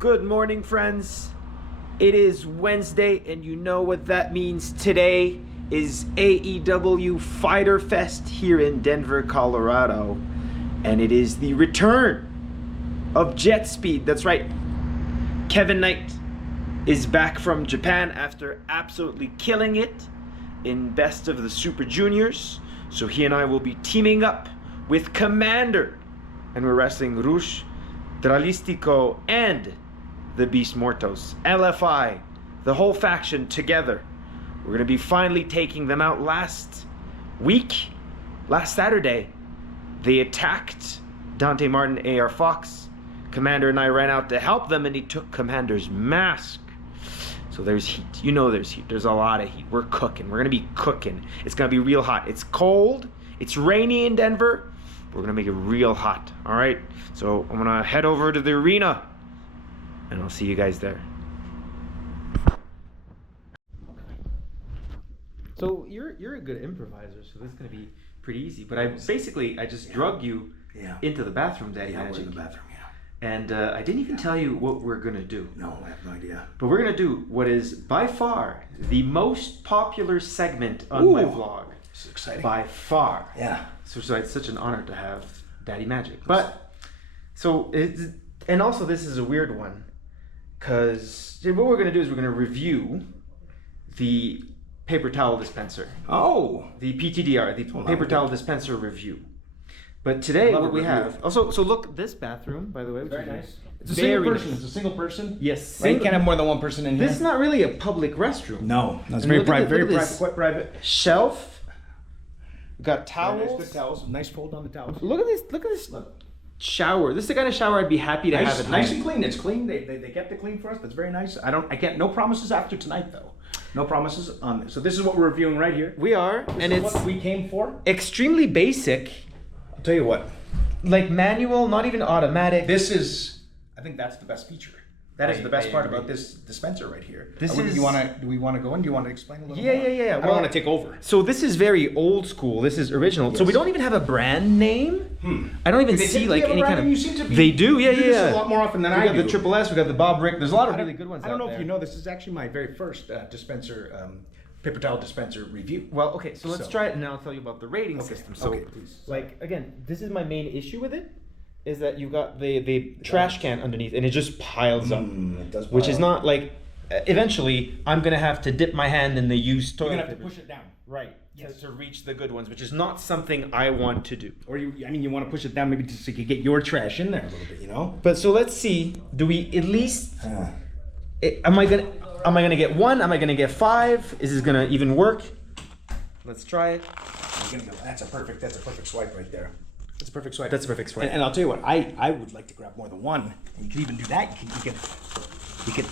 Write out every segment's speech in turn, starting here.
Good morning, friends. It is Wednesday, and you know what that means. Today is AEW Fyter Fest here in Denver, Colorado. And it is the return of Jet Speed. That's right. Kevin Knight is back from Japan after absolutely killing it in Best of the Super Juniors. So he and I will be teaming up with Commander. And we're wrestling Rush, Dralistico, and the Beast Mortos. LFI, the whole faction together. We're going to be finally taking them out. Last Saturday, they attacked Dante Martin, AR Fox. Commander and I ran out to help them, and he took Commander's mask. So there's heat. You know there's heat. There's a lot of heat. We're cooking. We're going to be cooking. It's going to be real hot. It's cold. It's rainy in Denver. We're going to make it real hot. All right? So I'm going to head over to the arena, and I'll see you guys there. So you're a good improviser, so this is going to be pretty easy. But I just drug you into the bathroom, Daddy Magic. We're in the bathroom, And I didn't even tell you what we're going to do. No, I have no idea. But we're going to do what is by far the most popular segment on my vlog. This is exciting. By far. Yeah. So it's such an honor to have Daddy Magic. But, and also this is a weird one. Because what we're going to do is we're going to review the paper towel dispenser. Oh. The PTDR, the paper towel dispenser review. But today what we have, so look, this bathroom, by the way, which Very is nice. It's a single person. It's a single person. Yes. Right? You can't have more than one person in here. This is not really a public restroom. No, that's very private. Very private. Quite private. Shelf. We got towels. Nice, good towels. Nice fold on the towels. Look at this. Look at this. Shower. This is the kind of shower I'd be happy to have at nice home. and clean. It's clean. They kept it clean for us. That's very nice. I can't. No promises after tonight though. No promises on this. So this is what we're reviewing right here. We are, and it's what we came for. Extremely basic. I'll tell you what. Like manual, not even automatic. This is, I think that's the best feature. That is the best part agree. about this dispenser right here. This is. Do we want to go in? Do you want to explain a little? Yeah, more? yeah. I don't want to take over. So this is very old school. This is original. Yes. So we don't even have a brand name. I don't even see like any kind of. You seem to be, they do, yeah. This a lot more often than I do. We got the Triple S. We got the Bob Rick. There's a lot of really good ones. I don't know if you know. This is actually my very first dispenser. Paper towel dispenser review. Well, okay, so let's try it, and then I'll tell you about the rating system. So, please. Like, again, this is my main issue with it, is that you've got the trash can underneath, and it just piles up. It does pile which is up. not, like, eventually, I'm going to have to dip my hand in the used toilet You're going to have paper. to push it down. Right, to reach the good ones, which is not something I want to do. Or you want to push it down maybe just so you can get your trash in there a little bit, you know? But so let's see, do we at least, am I gonna get 1? Am I gonna get 5? Is this gonna even work? Let's try it. That's a perfect swipe right there. That's a perfect swipe. That's a perfect swipe. And I'll tell you what, I would like to grab more than one. And you can even do that. You can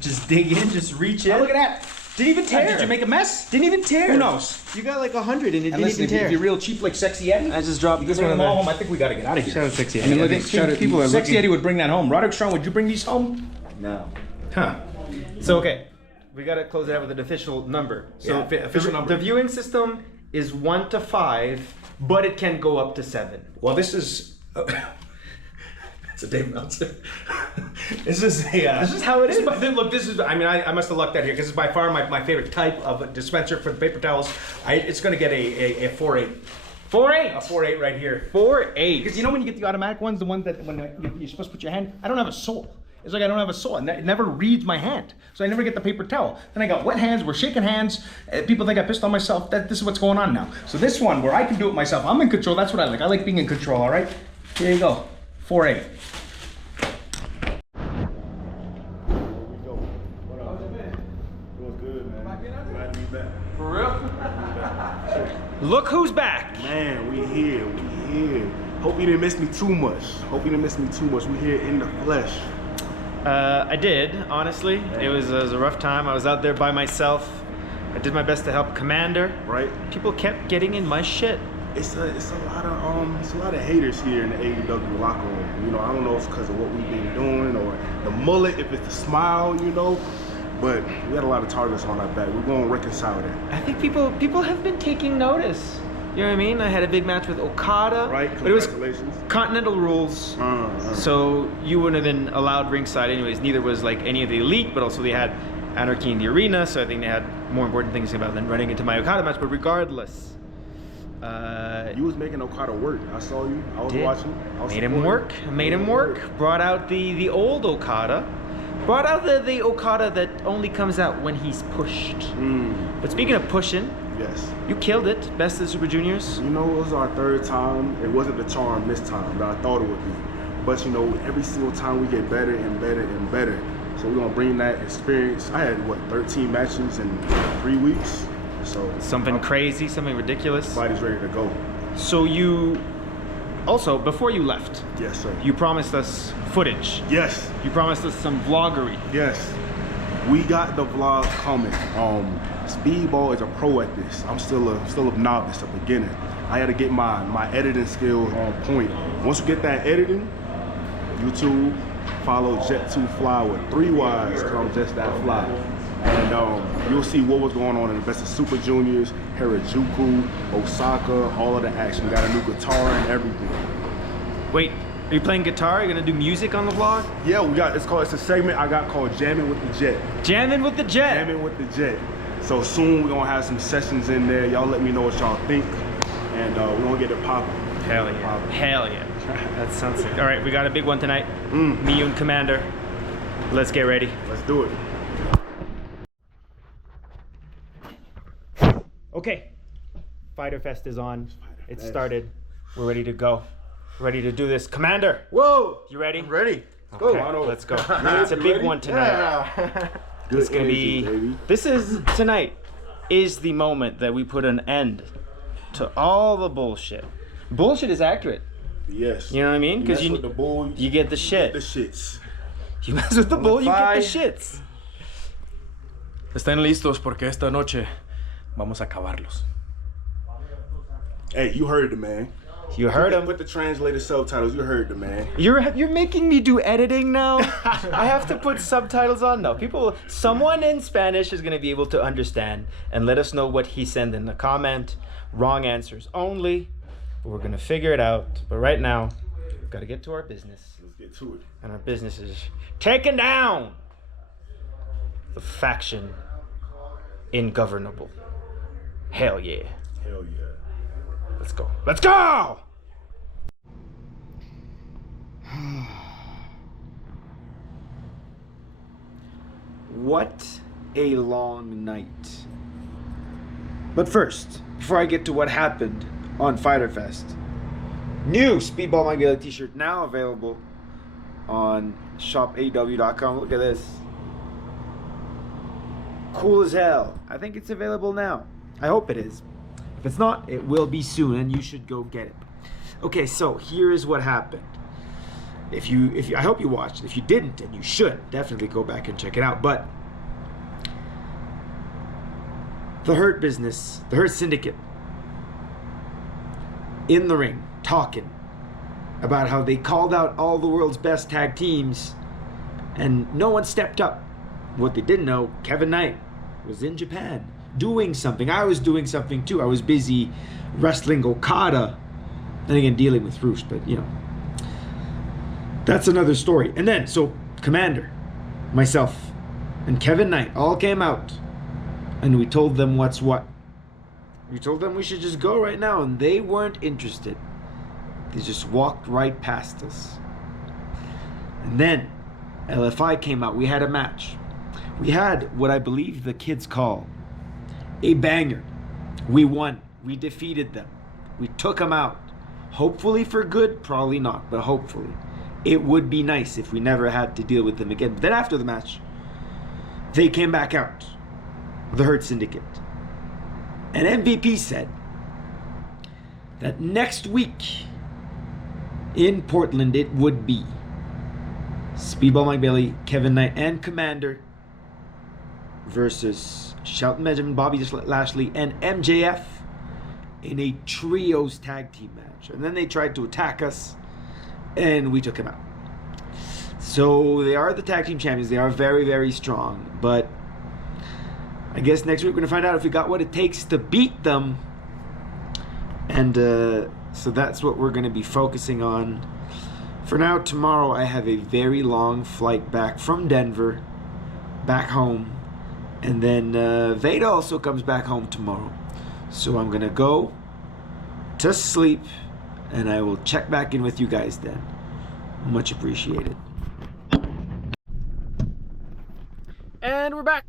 just dig in, just reach in. Oh, look at that. Didn't even tear. Did you make a mess? Didn't even tear. Who knows? You got like 100 and it didn't listen, even tear. If you're real cheap like Sexy Eddie, I just dropped this bring one them all on home. I think we got to get out of here. Shout out Sexy Eddie. Eddie. People are Sexy looking. Eddie would bring that home. Roderick Strong, would you bring these home? No. Huh. So okay, we gotta close it out with an official number. So official number. The viewing system is 1 to 5, but it can go up to 7. Well, this is. It's a Dave Meltzer. This is how it is. Look, this is. I mean, I must have lucked out here because it's by far my favorite type of a dispenser for the paper towels. It's going to get a 4.8. 4.8. A 4.8 right here. 4.8. Because you know when you get the automatic ones, the ones that when you're supposed to put your hand. I don't have a sole. It's like I don't have a sole, and it never reads my hand, so I never get the paper towel. Then I got wet hands. We're shaking hands. People think I pissed on myself. This is what's going on now. So this one where I can do it myself, I'm in control. That's what I like. I like being in control. All right. Here you go. 4.8. Look who's back. Man, we here. Hope you didn't miss me too much. We here in the flesh. I did, honestly. It was a rough time. I was out there by myself. I did my best to help Commander. Right. People kept getting in my shit. It's a lot of haters here in the AEW locker room. You know, I don't know if it's because of what we've been doing or the mullet, if it's the smile, you know. But we got a lot of targets on our back. We're going to reconcile that. I think people have been taking notice. You know what I mean? I had a big match with Okada. Right, But it was congratulations. Continental rules. So you wouldn't have been allowed ringside anyways. Neither was like any of the elite, but also they had Anarchy in the arena. So I think they had more important things about than running into my Okada match. But regardless. You was making Okada work. I saw you. I was watching. I was Made him work. Made him work. Brought out the old Okada. Brought out the Okada that only comes out when he's pushed. But speaking of pushing, yes, you killed it. Best of the Super Juniors. You know, it was our third time. It wasn't the charm this time that I thought it would be. But you know, every single time we get better and better and better. So we're gonna bring that experience. I had what, 13 matches in 3 weeks. So Something crazy, something ridiculous. Body's ready to go. So you also, before you left, Yes, sir. you promised us footage. Yes. You promised us some vloggery. Yes. We got the vlog coming. Speedball is a pro at this. I'm still a novice, a beginner. I had to get my editing skills on point. Once you get that editing, YouTube, follow Jet2Fly with 3 Ys, cause I'm just that fly. And you'll see what was going on in the Best of Super Juniors, Harajuku, Osaka, all of the action. We got a new guitar and everything. Wait, are you playing guitar? Are you gonna do music on the vlog? Yeah, it's a segment I got called Jamming with the Jet. Jamming with the Jet. Jamming with the Jet. So soon we're gonna have some sessions in there. Y'all let me know what y'all think, and we're gonna get it popping. Hell yeah. Hell yeah. That sounds sick. All right, we got a big one tonight. Me, you, and Commander. Let's get ready. Let's do it. Okay, Fyter Fest is on. It started. We're ready to go. Ready to do this. Commander! Whoa! You ready? I'm ready. Okay, let's go. It's a big one tonight. Yeah. It's gonna be. Baby. Tonight is the moment that we put an end to all the bullshit. Bullshit is accurate. Yes. You know what I mean? Because with the bull, you get the shit. the shits. You mess with the bull, you get the shits. Estén listos porque esta noche vamos a acabarlos. Hey, you heard the man. You heard him. Put the translated subtitles. You heard the man. You're making me do editing now. I have to put subtitles on now. Someone in Spanish is gonna be able to understand and let us know what he sent in the comment. Wrong answers only. We're gonna figure it out. But right now, we've got to get to our business. Let's get to it. And our business is taking down the faction ingovernable. Hell yeah. Hell yeah. Let's go. Let's go! What a long night. But first, before I get to what happened on Fyter Fest, new Speedball My Gala t-shirt now available on shopaew.com. Look at this. Cool as hell. I think it's available now. I hope it is. If it's not, it will be soon, and you should go get it. Okay, so here is what happened. If you, I hope you watched. If you didn't, and you should, definitely go back and check it out. But the Hurt Business, the Hurt Syndicate, in the ring, talking about how they called out all the world's best tag teams, and no one stepped up. What they didn't know, Kevin Knight was in Japan doing something. I was doing something too. I was busy wrestling Okada and again dealing with Roosh, but you know, that's another story. And then, so Commander, myself, and Kevin Knight all came out and we told them what's what. We told them we should just go right now, and they weren't interested. They just walked right past us. And then LFI came out. We had a match. We had what I believe the kids call a banger. We won. We defeated them. We took them out. Hopefully for good, probably not, but hopefully. It would be nice if we never had to deal with them again. But then after the match, they came back out, the Hurt Syndicate. And MVP said that next week in Portland it would be Speedball Mike Bailey, Kevin Knight, and Commander versus Shelton Benjamin, Bobby Lashley, and MJF in a trios tag team match. And then they tried to attack us, and we took him out. So they are the tag team champions. They are very, very strong. But I guess next week we're going to find out if we got what it takes to beat them. And so that's what we're going to be focusing on. For now, tomorrow I have a very long flight back from Denver, back home. And then Veda also comes back home tomorrow. So I'm going to go to sleep, and I will check back in with you guys then. Much appreciated. And we're back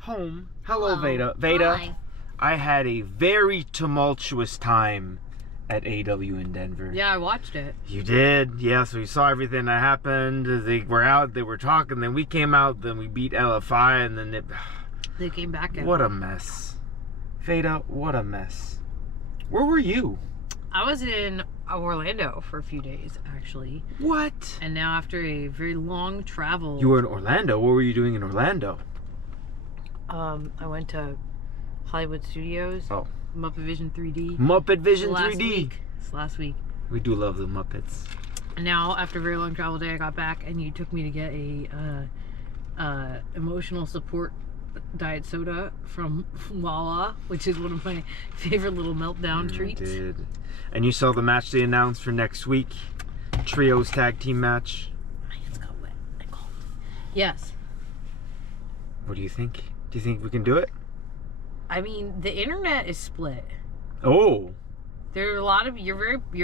home. Hello, Veda. Veda, Hi. I had a very tumultuous time at AEW in Denver. Yeah, I watched it. You did? Yeah, so we saw everything that happened. They were out, they were talking, then we came out, then we beat LFI, and then They came back out. What a mess. Veda, what a mess. Where were you? I was in Orlando for a few days, actually. What? And now after a very long travel... You were in Orlando. What were you doing in Orlando? I went to Hollywood Studios. Oh. Muppet Vision 3D. Muppet Vision Last 3D. week. It's last week. We do love the Muppets. And now, after a very long travel day, I got back and you took me to get a emotional support diet soda from Wawa, which is one of my favorite little meltdown treats. I did. And you saw the match they announced for next week? Trios tag team match. My hands got wet. I called. Yes. What do you think? Do you think we can do it? I mean, the internet is split. Oh. There are a lot of you're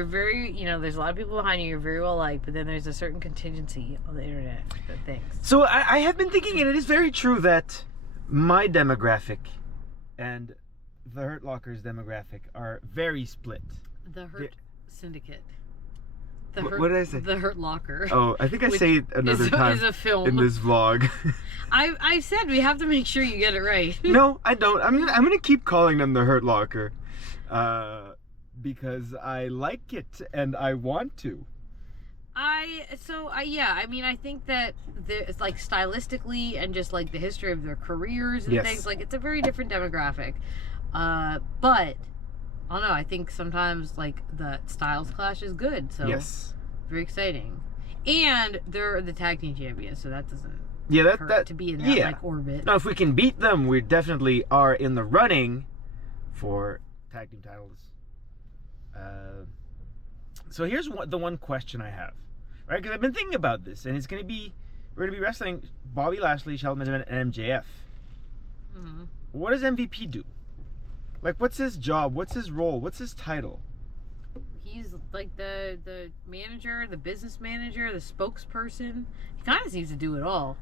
very you know, there's a lot of people behind you you're very well liked, but then there's a certain contingency on the internet that thinks. So I have been thinking, and it is very true that my demographic and the Hurt Locker's demographic are very split. The Hurt Syndicate. The What did I say? The Hurt Locker. Oh, I think I Which say it another time is a film. in this vlog. I said we have to make sure you get it right. No, I don't. I'm gonna keep calling them the Hurt Locker, because I like it and I want to. Yeah, I mean, I think that it's like stylistically and just like the history of their careers and Yes. things, like it's a very different demographic. But I don't know, I think sometimes like the styles clash is good, so Yes. very exciting. And they're the tag team champions, so that doesn't Yeah, hurt that to be in that yeah. like orbit. Now, if we can beat them, we definitely are in the running for tag team titles. So here's the one question I have, right? Because I've been thinking about this, and we're gonna be wrestling Bobby Lashley, Shelton Benjamin, and MJF. Mm-hmm. What does MVP do? Like, what's his job? What's his role? What's his title? He's like the manager, the business manager, the spokesperson. He kind of seems to do it all.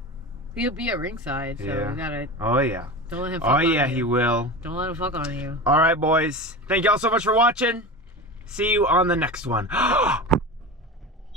He'll be at ringside, so Yeah. we gotta Oh yeah. don't let him fuck Oh on yeah, you. he will. Don't let him fuck on you. All right, boys. Thank y'all so much for watching. See you on the next one.